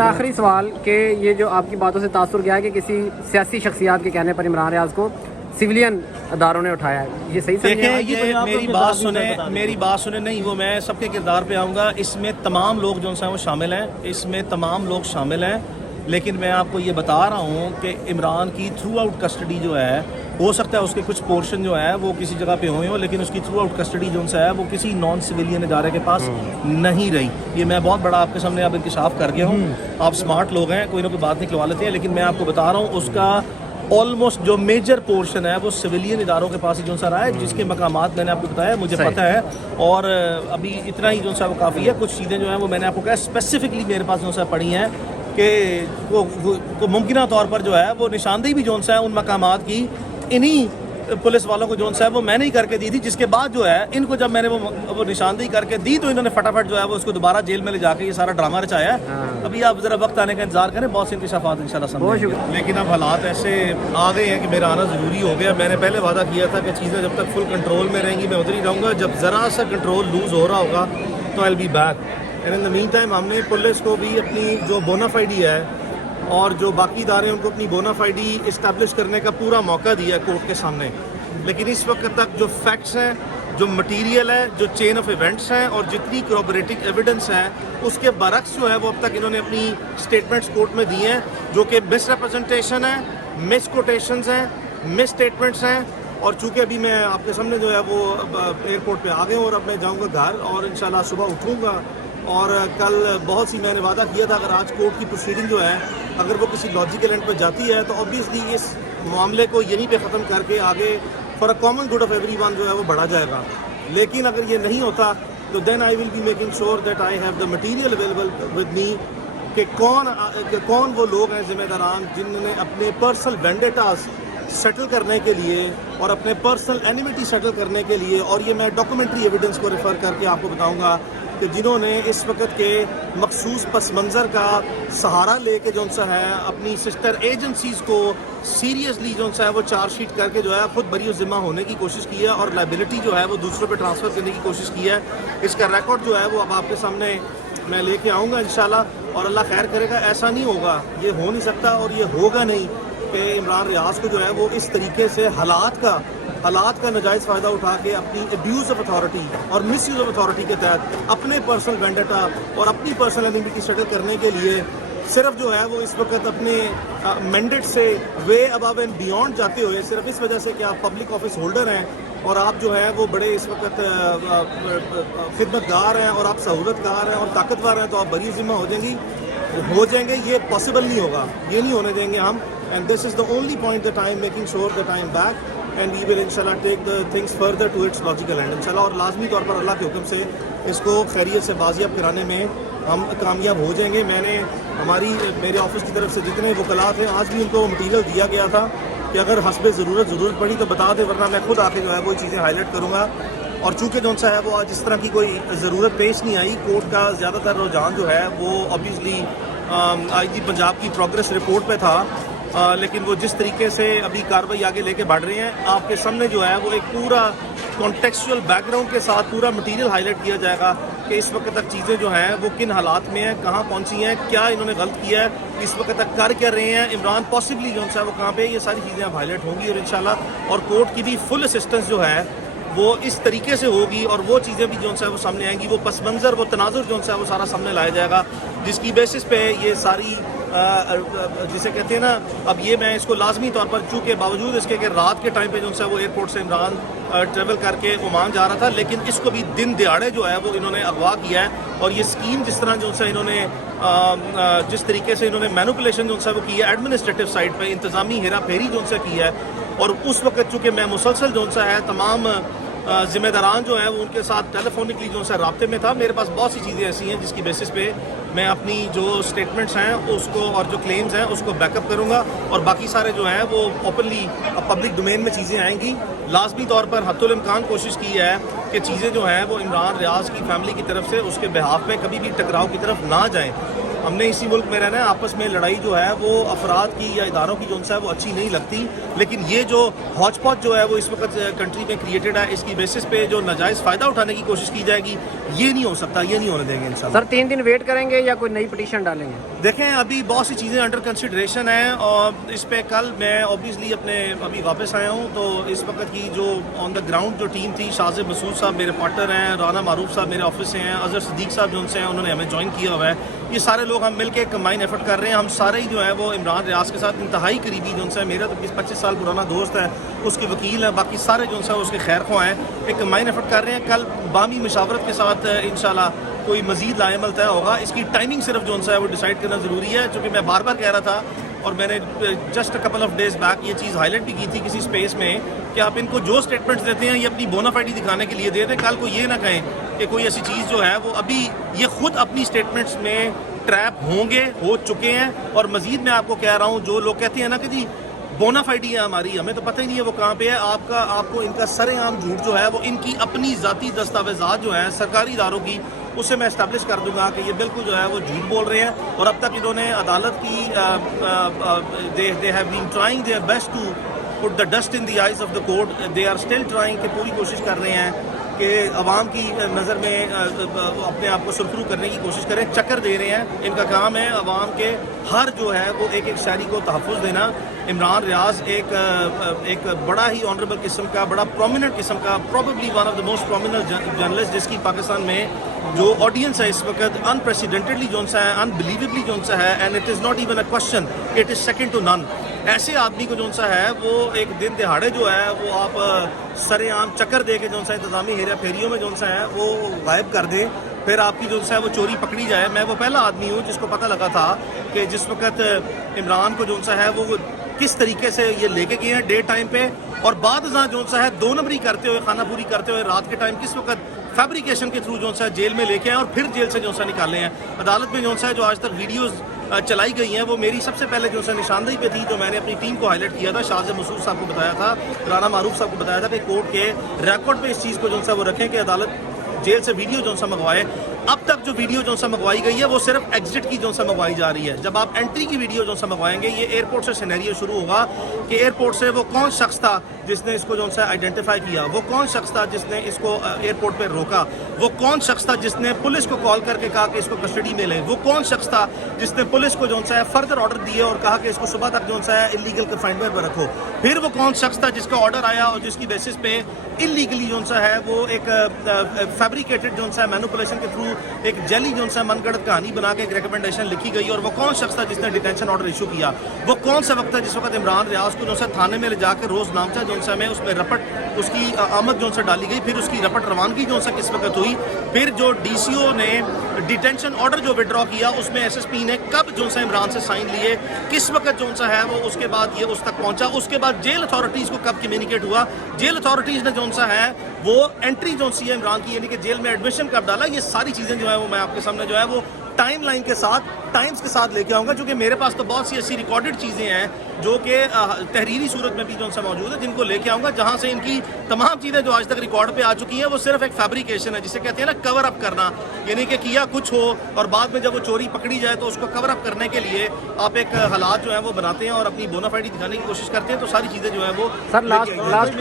آخری سوال کہ یہ جو آپ کی باتوں سے تاثر گیا ہے کہ کسی سیاسی شخصیات کے کہنے پر عمران ریاض کو سویلین اداروں نے اٹھایا ہے، یہ صحیح سمجھے؟ دیکھیں یہ میری بات سنیں نہیں، وہ میں سب کے کردار پہ آؤں گا. اس میں تمام لوگ جو ہیں وہ شامل ہیں، اس میں تمام لوگ شامل ہیں. لیکن میں آپ کو یہ بتا رہا ہوں کہ عمران کی تھرو آؤٹ کسٹڈی جو ہے، ہو سکتا ہے اس کے کچھ پورشن جو ہے وہ کسی جگہ پہ ہوئے ہوں، لیکن اس کی تھرو آؤٹ کسٹڈی جو ہے وہ کسی نان سویلین ادارے کے پاس نہیں رہی. یہ میں بہت بڑا آپ کے سامنے اب انکشاف کر گیا ہوں. آپ سمارٹ لوگ ہیں، کوئی نہ کوئی بات نکلوا لیتے ہیں، لیکن میں آپ کو بتا رہا ہوں اس کا آلموسٹ جو میجر پورشن ہے وہ سویلین اداروں کے پاس ہی جو سا رہا ہے، جس کے مقامات میں نے آپ کو بتایا مجھے پتہ ہے. اور ابھی اتنا ہی جو سا وہ کافی ہے. کچھ چیزیں جو ہیں وہ میں نے آپ کو کہا اسپیسیفکلی میرے پاس جو سا پڑھی ہیں کہ وہ ممکنہ طور پر جو ہے وہ نشاندہی بھی جو سا ہے ان مقامات کی انہی پولیس والوں کو جو ہے وہ میں نے ہی کر کے دی تھی، جس کے بعد جو ہے ان کو جب میں نے وہ نشاندہی کر کے دی تو انہوں نے فٹافٹ جو ہے وہ اس کو دوبارہ جیل میں لے جا کے یہ سارا ڈرامہ رچایا ہے. ابھی آپ ذرا وقت آنے کا انتظار کریں، بہت سے انکشافات انشاءاللہ سامنے. لیکن اب حالات ایسے آ گئے ہیں کہ میرا آنا ضروری ہو گیا. میں نے پہلے وعدہ کیا تھا کہ چیزیں جب تک فل کنٹرول میں رہیں گی میں ادھر ہی رہوں گا. جب ذرا سا کنٹرول لوز ہو رہا ہوگا تو I will be back. And in the meantime ہم نے پولیس کو بھی اپنی جو بونافائیڈی ہے اور جو باقی ادارے ہیں ان کو اپنی بونافائیڈی اسٹیبلش کرنے کا پورا موقع دیا ہے کورٹ کے سامنے. لیکن اس وقت تک جو فیکٹس ہیں، جو مٹیریل ہے، جو چین آف ایونٹس ہیں اور جتنی کروبریٹنگ ایویڈنس ہے اس کے برعکس جو ہے وہ اب تک انہوں نے اپنی اسٹیٹمنٹس کورٹ میں دی ہیں، جو کہ مس ریپرزنٹیشن ہے، مس کوٹیشنز ہیں، مس اسٹیٹمنٹس ہیں. اور چونکہ ابھی میں آپ کے سامنے جو ہے وہ ایئرپورٹ پہ آ گئے ہوں اور اب میں جاؤں گا گھر اور انشاءاللہ صبح اٹھوں گا. اور کل بہت سی میں نے وعدہ کیا تھا اگر آج کورٹ کی پروسیڈنگ جو ہے اگر وہ کسی لاجیکل اینڈ پہ جاتی ہے تو آبویسلی اس معاملے کو یہیں پہ ختم کر کے آگے for a common good of every one جو ہے وہ بڑھا جائے گا. لیکن اگر یہ نہیں ہوتا تو then I will be making sure that I have the material available with me کہ کون وہ لوگ ہیں ذمہ داران جنہوں نے اپنے پرسنل وینڈیٹاز سیٹل کرنے کے لیے اور اپنے پرسنل اینیمیٹی سیٹل کرنے کے لیے. اور یہ میں ڈاکومنٹری ایویڈنس کو ریفر کر کے آپ کو بتاؤں گا کہ جنہوں نے اس وقت کے مخصوص پس منظر کا سہارا لے کے جو سا ہے اپنی سسٹر ایجنسیز کو سیریسلی جو سا ہے وہ چارج شیٹ کر کے جو ہے خود بری و ذمہ ہونے کی کوشش کی ہے اور لائبلٹی جو ہے وہ دوسروں پہ ٹرانسفر کرنے کی کوشش کی ہے. اس کا ریکارڈ جو ہے وہ اب آپ کے سامنے میں لے کے آؤں گا انشاءاللہ. اور اللہ خیر کرے گا، ایسا نہیں ہوگا، یہ ہو نہیں سکتا اور یہ ہوگا نہیں کہ عمران ریاض کو جو ہے وہ اس طریقے سے حالات کا ناجائز فائدہ اٹھا کے اپنی ابیوز آف اتھارٹی اور مس یوز آف اتھارٹی کے تحت اپنے پرسنل وینڈیٹا اور اپنی پرسنل اینیمیٹی سیٹل کرنے کے لیے صرف جو ہے وہ اس وقت اپنے مینڈیٹ سے وے ابو اینڈ بیونڈ جاتے ہوئے صرف اس وجہ سے کہ آپ پبلک آفس ہولڈر ہیں اور آپ جو ہے وہ بڑے اس وقت خدمت گار ہیں اور آپ سہولت کار ہیں اور طاقتور ہیں تو آپ بری ذمہ ہو جائیں گے. یہ پاسبل نہیں ہوگا، یہ نہیں ہونے دیں گے ہم. And this is the only point that I am making sure that I am back and we will انشاءاللہ take the things further to its logical end انشاءاللہ. اور لازمی طور پر اللہ کے حکم سے اس کو خیریت سے بازیاب کرانے میں ہم کامیاب ہو جائیں گے. میں نے میرے آفس کی طرف سے جتنے وکلاء تھے آج بھی ان کو مٹیریل دیا گیا تھا کہ اگر حسب ضرورت پڑی تو بتا دیں، ورنہ میں خود آ کے جو ہے وہ چیزیں ہائی لائٹ کروں گا. اور چونکہ جو سا ہے وہ آج اس طرح کی کوئی ضرورت پیش نہیں آئی. کورٹ کا زیادہ تر رجحان جو ہے وہ آبویسلی آئی جی پنجاب کی پروگریس رپورٹ پہ تھا. لیکن وہ جس طریقے سے ابھی کارروائی آگے لے کے بڑھ رہے ہیں آپ کے سامنے جو ہے وہ ایک پورا کانٹیکسچوئل بیک گراؤنڈ کے ساتھ پورا مٹیریل ہائی لائٹ کیا جائے گا کہ اس وقت تک چیزیں جو ہیں وہ کن حالات میں ہیں، کہاں پہنچی ہیں، کیا انہوں نے غلط کیا ہے، اس وقت تک کر کیا رہے ہیں، عمران پاسبلی جو ہے وہ کہاں پہ، یہ ساری چیزیں اب ہائی لائٹ ہوں گی. اور انشاءاللہ اور کورٹ کی بھی فل اسسٹنس جو ہے وہ اس طریقے سے ہوگی اور وہ چیزیں بھی جو ہے وہ سامنے آئیں گی. وہ پس منظر، وہ تناظر جو ہے وہ سارا سامنے لایا جائے گا جس کی بیسس پہ یہ ساری جسے کہتے ہیں نا، اب یہ میں اس کو لازمی طور پر چونکہ باوجود اس کے کہ رات کے ٹائم پہ جو ہے وہ ایئرپورٹ سے عمران ٹریول کر کے عمان جا رہا تھا، لیکن اس کو بھی دن دیہاڑے جو ہے وہ انہوں نے اغوا کیا ہے. اور یہ اسکیم جس طرح جو ہے انہوں نے جس طریقے سے انہوں نے مینوپولیشن جو ہے وہ کی ہے ایڈمنسٹریٹو سائڈ پہ، انتظامی ہیرا پھیری جو ہے کی ہے. اور اس وقت چونکہ میں مسلسل جو ہے تمام ذمہ داران جو ہیں وہ ان کے ساتھ ٹیلی فونکلی جو ہے رابطے میں تھا. میرے پاس بہت سی چیزیں ایسی ہیں جس کی بیسس پہ میں اپنی جو اسٹیٹمنٹس ہیں اس کو اور جو کلیمز ہیں اس کو بیک اپ کروں گا. اور باقی سارے جو ہیں وہ اوپنلی پبلک ڈومین میں چیزیں آئیں گی. لازمی طور پر حتی الامکان کوشش کی ہے کہ چیزیں جو ہیں وہ عمران ریاض کی فیملی کی طرف سے اس کے بہاف میں کبھی بھی ٹکراؤ کی طرف نہ جائیں. ہم نے اسی ملک میں رہنا ہے. آپس میں لڑائی جو ہے وہ افراد کی یا اداروں کی جو ہے وہ اچھی نہیں لگتی, لیکن یہ جو ہاچ پاچ جو ہے وہ اس وقت کنٹری میں کریٹڈ ہے, اس کی بیسس پہ جو ناجائز فائدہ اٹھانے کی کوشش کی جائے گی, یہ نہیں ہو سکتا, یہ نہیں ہونے دیں گے انشاءاللہ. سر 3 دن ویٹ کریں گے یا کوئی نئی پٹیشن ڈالیں گے؟ دیکھیں ابھی بہت سی چیزیں انڈر کنسیڈریشن ہیں, اور اس پہ کل میں اوبیسلی اپنے ابھی واپس آیا ہوں, تو اس وقت کی جو آن دا گراؤنڈ جو ٹیم تھی, شاذب مسعود صاحب میرے پارٹنر ہیں, رانا معروف صاحب میرے آفس سے ہیں, اظہر صدیق صاحب جو ان سے ہیں انہوں نے ہمیں جوائن کیا ہوا ہے. یہ سارے لوگ ہم مل کے کمبائن ایفرٹ کر رہے ہیں. ہم سارے ہی جو ہے وہ عمران ریاض کے ساتھ انتہائی قریبی جو ان سے میرا تو 25 سال پرانا دوست ہے, اس کے وکیل ہیں, باقی سارے جو ان سے اس کے خیر خواہ ہیں, ایک کمبائن ایفرٹ کر رہے ہیں. کل بامی مشاورت کے ساتھ انشاءاللہ کوئی مزید لائے عمل طے ہوگا. اس کی ٹائمنگ صرف جو ان سے ہے وہ ڈیسائیڈ کرنا ضروری ہے, چونکہ میں بار بار کہہ رہا تھا, اور میں نے just couple of days back یہ چیز ہائی لائٹ بھی کی تھی کسی اسپیس میں, کہ آپ ان کو جو اسٹیٹمنٹس دیتے ہیں یہ اپنی بونافائیڈی دکھانے کے لیے دے دیں. کل کو یہ نہ کہیں کہ کوئی ایسی چیز جو ہے وہ ابھی یہ خود اپنی اسٹیٹمنٹس میں ٹریپ ہوں گے, ہو چکے ہیں. اور مزید میں آپ کو کہہ رہا ہوں, جو لوگ کہتے ہیں نا کہ جی بونافائیڈی ہے ہماری, ہمیں تو پتہ ہی نہیں ہے وہ کہاں پہ ہے. آپ کو ان کا سر عام جھوٹ جو ہے وہ ان کی اپنی ذاتی دستاویزات جو ہیں سرکاری اداروں کی, اسے میں اسٹیبلش کر دوں گا کہ یہ بالکل جو ہے وہ جھوٹ بول رہے ہیں. اور اب تک انہوں نے عدالت کی they have been trying their best to put the dust in the eyes of the court. they are still trying کہ پوری کوشش کر رہے ہیں کہ عوام کی نظر میں اپنے آپ کو سرخرو کرنے کی کوشش کریں, چکر دے رہے ہیں. ان کا کام ہے عوام کے ہر جو ہے وہ ایک ایک شہری کو تحفظ دینا. عمران ریاض ایک بڑا ہی آنریبل قسم کا, بڑا پرومیننٹ قسم کا, probably one of the most prominent journalist, جس کی پاکستان میں جو آڈینس ہے اس وقت انپریسیڈنٹڈلی جو سا ہے, انبلیویبلی جو سا ہے, and it is not even a question, it is second to none. ایسے آدمی کو جو سا ہے وہ ایک دن دہاڑے جو ہے وہ آپ سر عام چکر دے کے جو سا انتظامی ہیرا پھیریوں میں جو سا ہے وہ غائب کر دیں, پھر آپ کی جو ہے وہ چوری پکڑی جائے. میں وہ پہلا آدمی ہوں جس کو پتہ لگا تھا کہ جس وقت عمران کو جو سا ہے وہ کس طریقے سے یہ لے کے گئے ہیں ڈے ٹائم پہ, اور بعد ازاں جو سا ہے 2 نمبری کرتے ہوئے, خانہ پوری کرتے ہوئے رات کے ٹائم کس وقت فیبریکیشن کے تھرو جو سا جیل میں لے کے آئے اور پھر جیل سے جو سا نکالے ہیں. عدالت میں جو سا جو آج تک ویڈیوز چلائی گئی ہیں وہ میری سب سے پہلے جو سا نشاندہی پہ تھی, جو میں نے اپنی ٹیم کو ہائی لائٹ کیا تھا. شاذب مسعود صاحب کو بتایا تھا, رانا معروف صاحب کو بتایا تھا کہ کورٹ کے ریکارڈ پہ اس چیز کو جو سا وہ رکھیں کہ عدالت جیل سے ویڈیو جو سا منگوائے. اب تک جو ویڈیو جو سا منگوائی گئی ہے وہ صرف ایگزٹ کی جو سا منگوائی جا رہی ہے. جب آپ انٹری کی ویڈیو جو سا منگوائیں گے, یہ ایئرپورٹ سے سینیریو شروع ہوگا کہ ایئرپورٹ سے وہ کون شخص تھا جس نے اس کو جو سا آئیڈینٹیفائی کیا, وہ کون شخص تھا جس نے اس کو ایئرپورٹ پہ روکا, وہ کون شخص تھا جس نے پولیس کو کال کر کے کہا کہ اس کو کسٹڈی میں لیں, وہ کون شخص تھا جس نے پولیس کو جو ہے فردر آرڈر دیے اور کہا کہ اس کو صبح تک جو ہے انلیگل کنفائنمنٹ پر رکھو, پھر وہ کون شخص تھا جس کا آرڈر آیا اور جس کی بیسس پہ انلیگلی جو ہے وہ ایک فیبریکیٹڈ جو ہے مینوپولیشن کے تھرو ایک جعلی جو ہے من گڑت کہانی بنا کے ایک ریکمنڈیشن لکھی گئی, اور وہ کون شخص تھا جس نے ڈیٹینشن آرڈر ایشو کیا, وہ کون سا وقت تھا جس وقت عمران ریاض کو جو ہے تھانے میں لے جا کے روز نامچہ جو ہے میں اس میں رپٹ اس کی آمد جو ہے ڈالی گئی, پھر اس کی رپٹ روانگی جو ہے کس وقت ہوئی, پھر جو ڈی سی او نے ڈیٹینشن آرڈر جو وڈرا کیا اس میں ایس ایس پی نے کب جو ہے عمران سے سائن لیے, کس وقت جو ہے وہ اس کے بعد یہ اس تک پہنچا, اس کے بعد جیل اتھارٹیز کو کب کمیونیکیٹ ہوا, جیل اتھارٹیز نے جو ہے وہ انٹری جو سی ہے عمران کی, یعنی کہ جیل میں ایڈمیشن کب ڈالا, یہ ساری چیزیں جو ہے وہ میں آپ کے سامنے جو ہے وہ ٹائم لائن کے ساتھ, ٹائمز کے ساتھ لے کے آؤں گا. کیونکہ میرے پاس تو بہت سی ایسی ریکارڈڈ چیزیں ہیں جو کہ تحریری صورت میں بھی جو سے موجود ہے, جن کو لے کے آؤں گا, جہاں سے ان کی تمام چیزیں جو آج تک ریکارڈ پہ آ چکی ہیں وہ صرف ایک فیبریکیشن ہے, جسے کہتے ہیں نا کور اپ کرنا, یعنی کہ کیا کچھ ہو اور بعد میں جب وہ چوری پکڑی جائے تو اس کو کور اپ کرنے کے لیے آپ ایک حالات جو ہیں وہ بناتے ہیں اور اپنی بونافائیڈی دکھانے کی کوشش کرتے ہیں. تو ساری چیزیں جو ہیں وہ سر لاسٹ